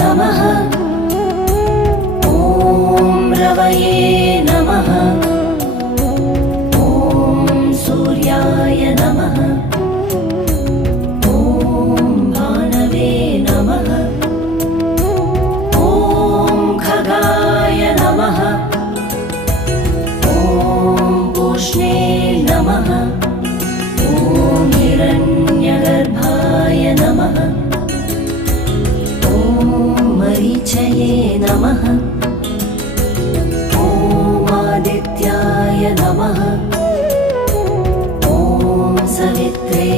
नमः। ॐ रवये नमः। ॐ सूर्याय नमः। ॐ भानवे नमः। ॐ खगाय नमः। ॐ पूष्णे नमः। ॐ हिरण्यगर्भाय नमः। ॐ मरीचये नमः। ॐ आदित्याय नमः। ॐ सवित्रे